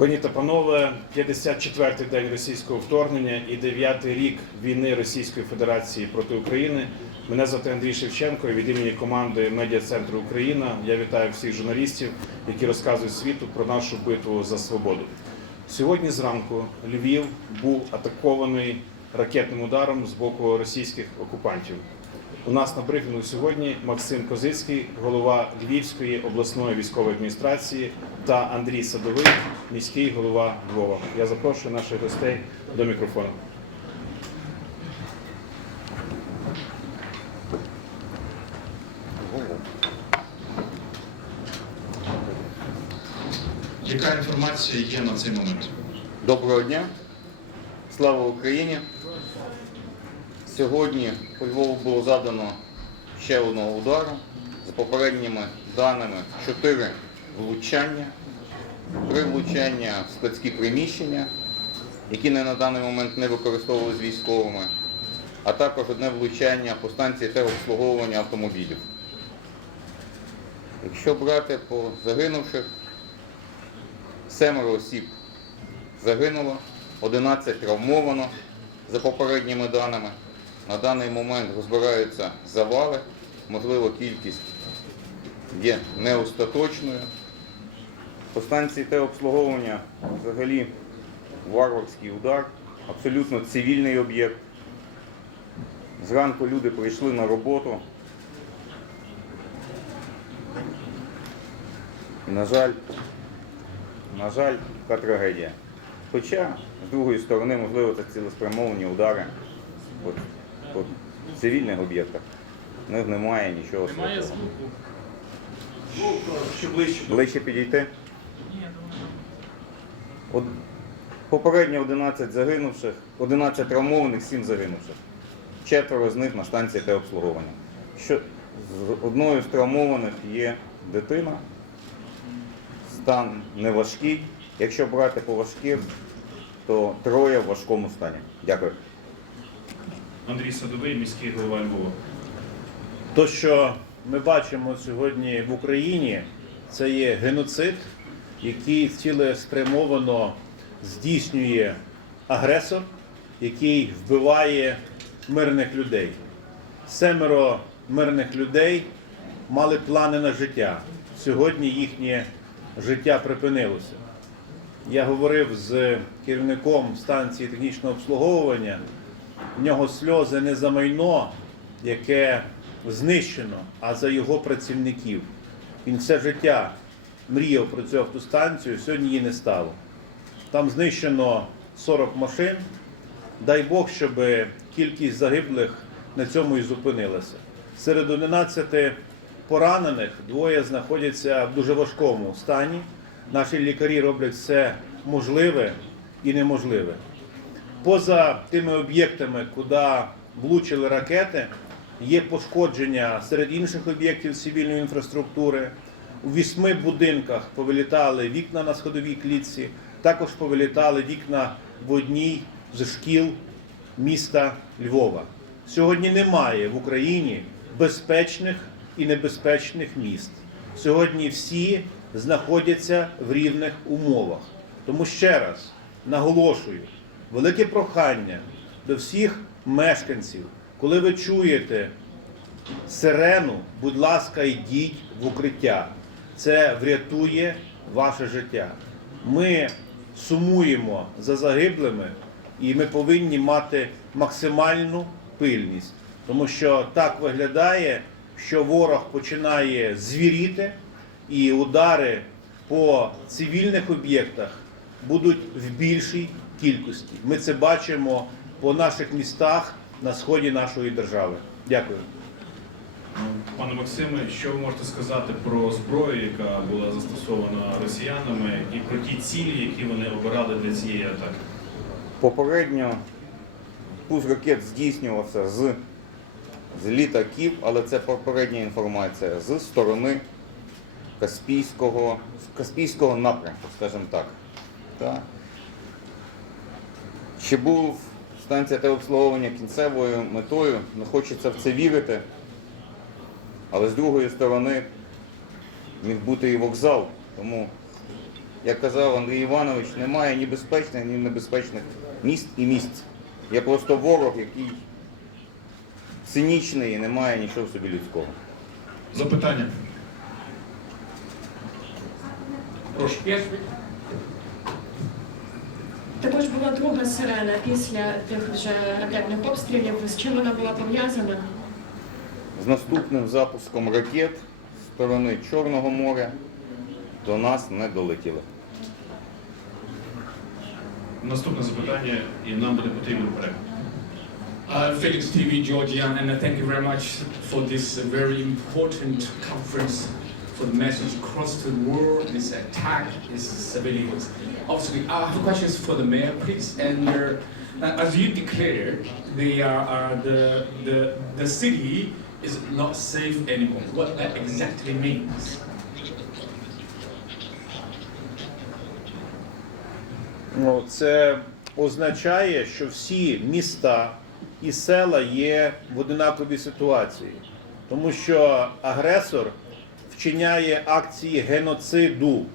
Пані та панове, 54-й день російського вторгнення і 9-й рік війни Російської Федерації проти України. Мене звати Андрій Шевченко і від імені команди Медіа Центру Україна. Я вітаю всіх журналістів, які розказують світу про нашу битву за свободу. Сьогодні зранку Львів був атакований ракетним ударом з боку російських окупантів. У нас на брифінгу сьогодні Максим Козицький, голова Львівської обласної військової адміністрації, та Андрій Садовий, міський голова Львова. Я запрошую наших гостей до мікрофону. Яка інформація є на цей момент? Доброго дня, слава Україні. Сьогодні по Львову було задано ще одного удару. За попередніми даними, чотири влучання, три влучання в складські приміщення, які на даний момент не використовувалися військовими, а також одне влучання по станції обслуговування автомобілів. Якщо брати по загинувших, семеро осіб загинуло, 11 травмовано за попередніми даними. На даний момент розбираються завали, можливо, кількість є неостаточною. По станції обслуговування взагалі варварський удар, абсолютно цивільний об'єкт. Зранку люди прийшли на роботу. І, на жаль, на жаль, така трагедія. Хоча, з другої сторони, можливо, це цілеспрямовані удари по цивільних об'єктах. В них немає нічого Немає святого. звуку. Ще ближче. Ближче підійти. Ні, От, попередньо 11 загинувших, 11 травмованих, 7 загинувших. Четверо з них на станції теобслуговування. Що, з одною з травмованих є дитина. Стан не важкий. Якщо брати по важких, то троє в важкому стані. Дякую. Андрій Садовий, міський голова Львова. То, що ми бачимо сьогодні в Україні, це є геноцид, який цілеспрямовано здійснює агресор, який вбиває мирних людей. Семеро мирних людей мали плани на життя. Сьогодні їхнє життя припинилося. Я говорив з керівником станції технічного обслуговування. В нього сльози не за майно, яке знищено, а за його працівників. Він все життя мріяв про цю автостанцію, сьогодні її не стало. Там знищено 40 машин. Дай Бог, щоб кількість загиблих на цьому і зупинилася. Серед 11 поранених двоє знаходяться в дуже важкому стані. Наші лікарі роблять все можливе і неможливе. Поза тими об'єктами, куди влучили ракети, є пошкодження серед інших об'єктів цивільної інфраструктури. У вісьми будинках повилітали вікна на сходовій клітці, також повилітали вікна в одній з шкіл міста Львова. Сьогодні немає в Україні безпечних і небезпечних міст. Сьогодні всі знаходяться в рівних умовах. Тому ще раз наголошую, велике прохання до всіх мешканців, коли ви чуєте сирену, будь ласка, йдіть в укриття. Це врятує ваше життя. Ми сумуємо за загиблими, і ми повинні мати максимальну пильність, тому що так виглядає, що ворог починає звіріти, і удари по цивільних об'єктах будуть в більшій кількості. Ми це бачимо по наших містах на сході нашої держави. Дякую. Пане Максиме, що ви можете сказати про зброю, яка була застосована росіянами, і про ті цілі, які вони обирали для цієї атаки? Попередньо пуск ракет здійснювався з, з літаків, але це попередня інформація з сторони Каспійського, Каспійського напрямку, скажімо так. Чи був станція телеобслуговування кінцевою метою, не хочеться в це вірити. Але з другої сторони міг бути і вокзал. Тому, як казав Андрій Іванович, немає ні безпечних, ні небезпечних міст і місць. Є просто ворог, який цинічний і не має нічого в собі людського. Запитання. Прошу. Також була друга сирена після тих вже ракетних обстрілів. З чим вона була пов'язана? З наступним запуском ракет з сторони Чорного моря до нас не долетіли. Наступне запитання, і нам буде потрібен переклад. Uh, Felix TV Georgian, and thank you very much for this very important conference, for the message across the world, this attack, this civilians. Obviously, I have questions for the mayor, please. And uh, as you declared, are, are the, the, the city is not safe anymore. What that exactly means? Ну, це означає, що всі міста і села є в одинаковій ситуації, тому що агресор вчиняє акції геноциду.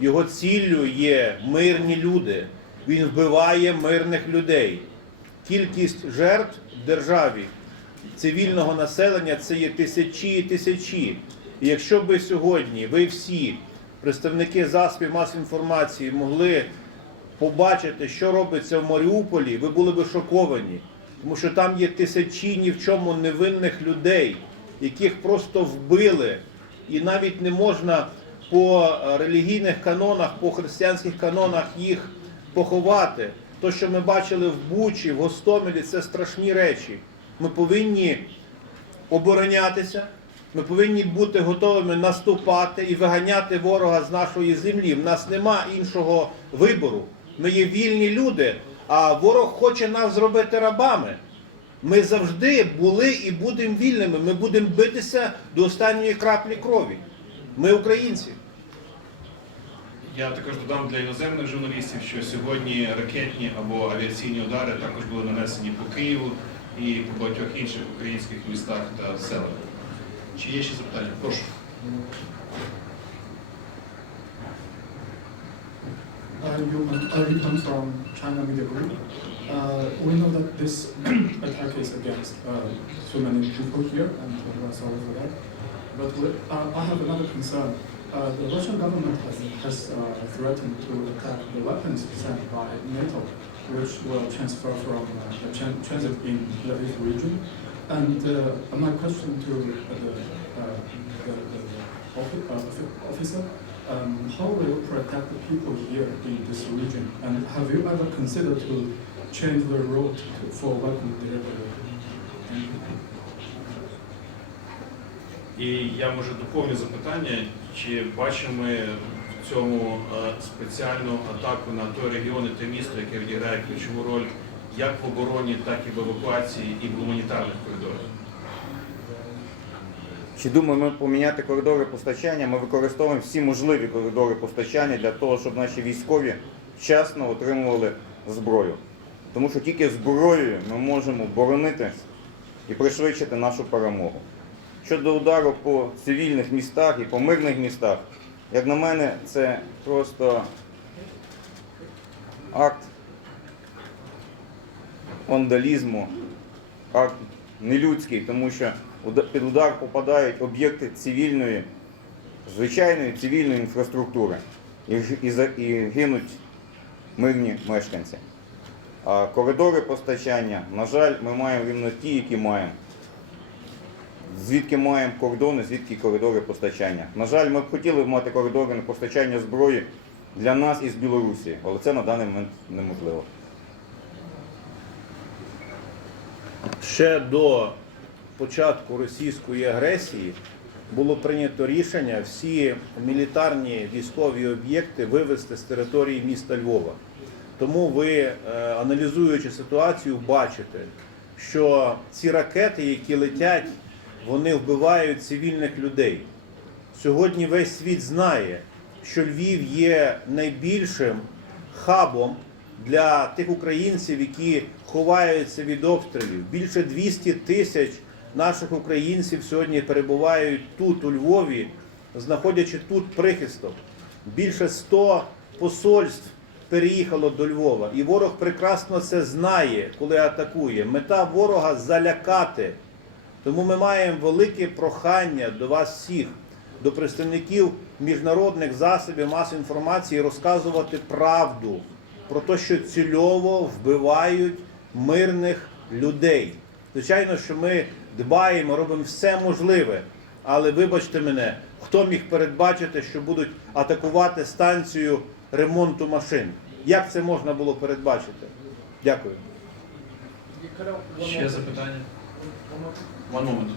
Його ціллю є мирні люди. Він вбиває мирних людей. Кількість жертв в державі цивільного населення це є тисячі і тисячі. І якщо би сьогодні ви всі, представники засобів масової інформації, могли побачити, що робиться в Маріуполі, ви були б шоковані. Тому що там є тисячі ні в чому невинних людей, яких просто вбили. І навіть не можна по е, релігійних канонах, по християнських канонах їх поховати. То, що ми бачили в Бучі, в Гостомелі, це страшні речі. Ми повинні оборонятися, ми повинні бути готовими наступати і виганяти ворога з нашої землі. В нас нема іншого вибору. Ми є вільні люди, а ворог хоче нас зробити рабами. Ми завжди були і будемо вільними. Ми будемо битися до останньої краплі крові. Ми українці. Я також додам для іноземних журналістів, що сьогодні ракетні або авіаційні удари також були нанесені по Києву і по багатьох інших українських містах та селах. Чи є ще запитання? Прошу. You, uh, come from China Media Group. Uh, we know that this attack is against uh, so many people here, and we are sorry for that. But we, uh, I have another concern. Uh, the Russian government has, has uh, threatened to attack the weapons sent by NATO, which will transfer from the tran- transit in the East region. And my question to the, the, the offi- officer, um, how will you protect the people here in this region? And have you ever considered to change the route for weapon delivery? І я може доповню запитання, чи бачимо ми в цьому е, спеціальну атаку на той регіон і те місто, яке відіграє ключову роль як в обороні, так і в евакуації і в гуманітарних коридорах. Чи думаємо поміняти коридори постачання? Ми використовуємо всі можливі коридори постачання для того, щоб наші військові вчасно отримували зброю. Тому що тільки зброєю ми можемо боронити і пришвидшити нашу перемогу. Щодо удару по цивільних містах і по мирних містах, як на мене, це просто акт вандалізму, акт нелюдський, тому що під удар попадають об'єкти цивільної, звичайної цивільної інфраструктури і, і, і гинуть мирні мешканці. А коридори постачання, на жаль, ми маємо рівно ті, які маємо. Звідки маємо кордони, звідки коридори постачання. На жаль, ми б хотіли мати коридори на постачання зброї для нас із Білорусі, але це на даний момент неможливо. Ще до початку російської агресії було прийнято рішення всі мілітарні військові об'єкти вивести з території міста Львова. Тому ви, е, аналізуючи ситуацію, бачите, що ці ракети, які летять, вони вбивають цивільних людей. Сьогодні весь світ знає, що Львів є найбільшим хабом для тих українців, які ховаються від обстрілів. Більше 200 тисяч наших українців сьогодні перебувають тут, у Львові, знаходячи тут прихисток. Більше 100 посольств переїхало до Львова. І ворог прекрасно це знає, коли атакує. Мета ворога залякати. Тому ми маємо велике прохання до вас всіх, до представників міжнародних засобів масової інформації розказувати правду про те, що цільово вбивають мирних людей. Звичайно, що ми дбаємо, робимо все можливе. Але вибачте мене, хто міг передбачити, що будуть атакувати станцію ремонту машин? Як це можна було передбачити? Дякую. Ще запитання? One moment.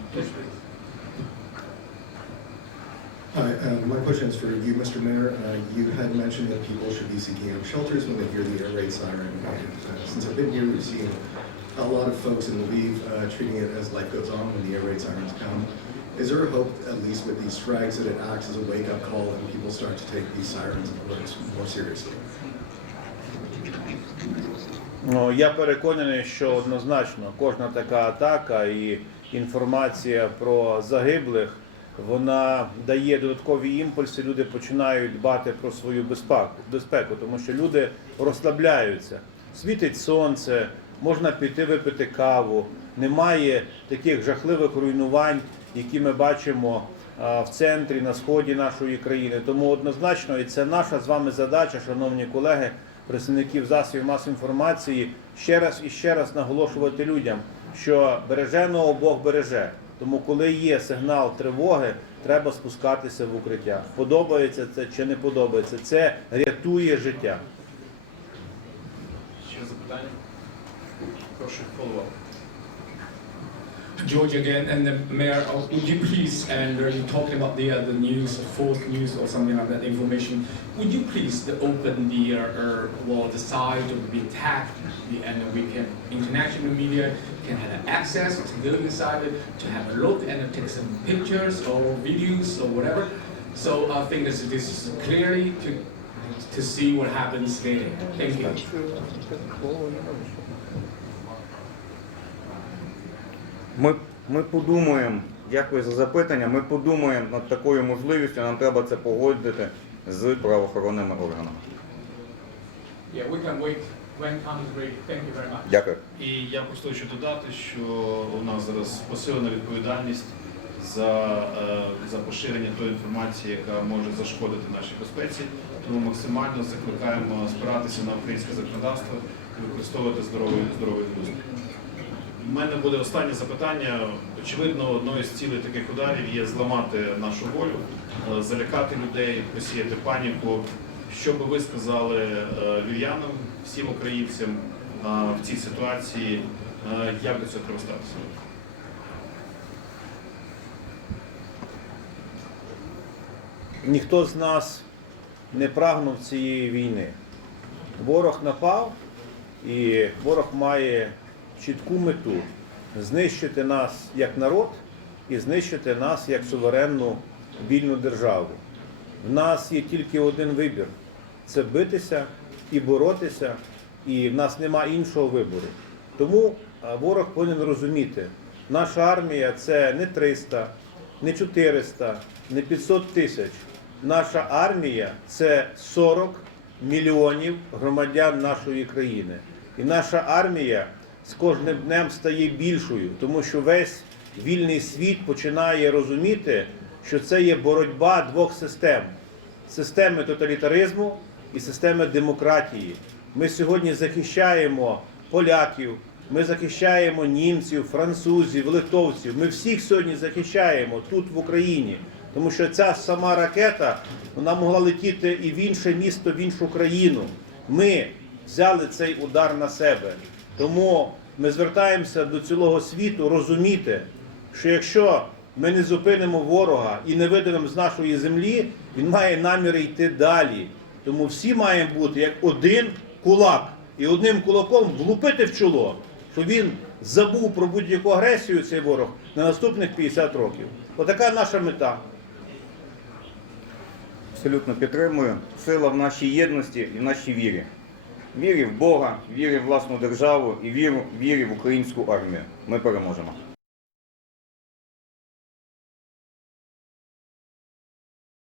Hi, um, my question is for you, Mr. Mayor. Uh, You had mentioned that people should be seeking out shelters when they hear the air raid siren. And uh, Since I've been here, we've seen a lot of folks in Lviv uh, treating it as life goes on when the air raid sirens come. Is there a hope, at least with these strikes, that it acts as a wake-up call and people start to take these sirens more seriously? Ну, я переконаний, що однозначно кожна така атака і інформація про загиблих вона дає додаткові імпульси. Люди починають дбати про свою безпеку, безпеку, тому що люди розслабляються. Світить сонце, можна піти випити каву. Немає таких жахливих руйнувань, які ми бачимо в центрі на сході нашої країни. Тому однозначно, і це наша з вами задача, шановні колеги, представників засобів масової інформації, ще раз і ще раз наголошувати людям, що береженого Бог береже. Тому, коли є сигнал тривоги, треба спускатися в укриття. Подобається це чи не подобається, це рятує життя. Ще запитання? Follow-up. George again, and the mayor, oh, would you please, and are you talking about the, uh, the news, false news or something like that information, would you please the open the, uh, uh, well, the site of the tag, and we can, international media can have access to the inside to have a look and take some pictures or videos or whatever. So I think this, this is clearly to, to see what happens later. Thank you. Ми, ми подумаємо, дякую за запитання. Ми подумаємо над такою можливістю. Нам треба це погодити з правоохоронними органами. Yeah, we can wait when ready. Thank you very much. Дякую. І я просто хочу додати, що у нас зараз посилена відповідальність за, е, за поширення тої інформації, яка може зашкодити нашій безпеці. Тому максимально закликаємо спиратися на українське законодавство використовувати здоровий здоровий глузд. У мене буде останнє запитання. Очевидно, одною з цілей таких ударів є зламати нашу волю, е, залякати людей, посіяти паніку. Що би ви сказали е, львів'янам, всім українцям е, в цій ситуації, як до цього треба ставитися? Ніхто з нас не прагнув цієї війни. Ворог напав, і ворог має чітку мету знищити нас як народ і знищити нас як суверенну вільну державу. В нас є тільки один вибір це битися і боротися, і в нас нема іншого вибору. Тому ворог повинен розуміти, наша армія це не 300, не 400, не 500 тисяч. Наша армія це 40 мільйонів громадян нашої країни. І наша армія з кожним днем стає більшою, тому що весь вільний світ починає розуміти, що це є боротьба двох систем: системи тоталітаризму і системи демократії. Ми сьогодні захищаємо поляків, ми захищаємо німців, французів, литовців. Ми всіх сьогодні захищаємо тут в Україні. Тому що ця сама ракета вона могла летіти і в інше місто, в іншу країну. Ми взяли цей удар на себе. Тому ми звертаємося до цілого світу розуміти, що якщо ми не зупинимо ворога і не видавимо з нашої землі, він має наміри йти далі. Тому всі маємо бути як один кулак і одним кулаком влупити в чоло, щоб він забув про будь-яку агресію цей ворог на наступних 50 років. Отака наша мета. Абсолютно підтримую. Сила в нашій єдності і в нашій вірі. Вірі в Бога, вірі в власну державу і віру, вірі в українську армію. Ми переможемо.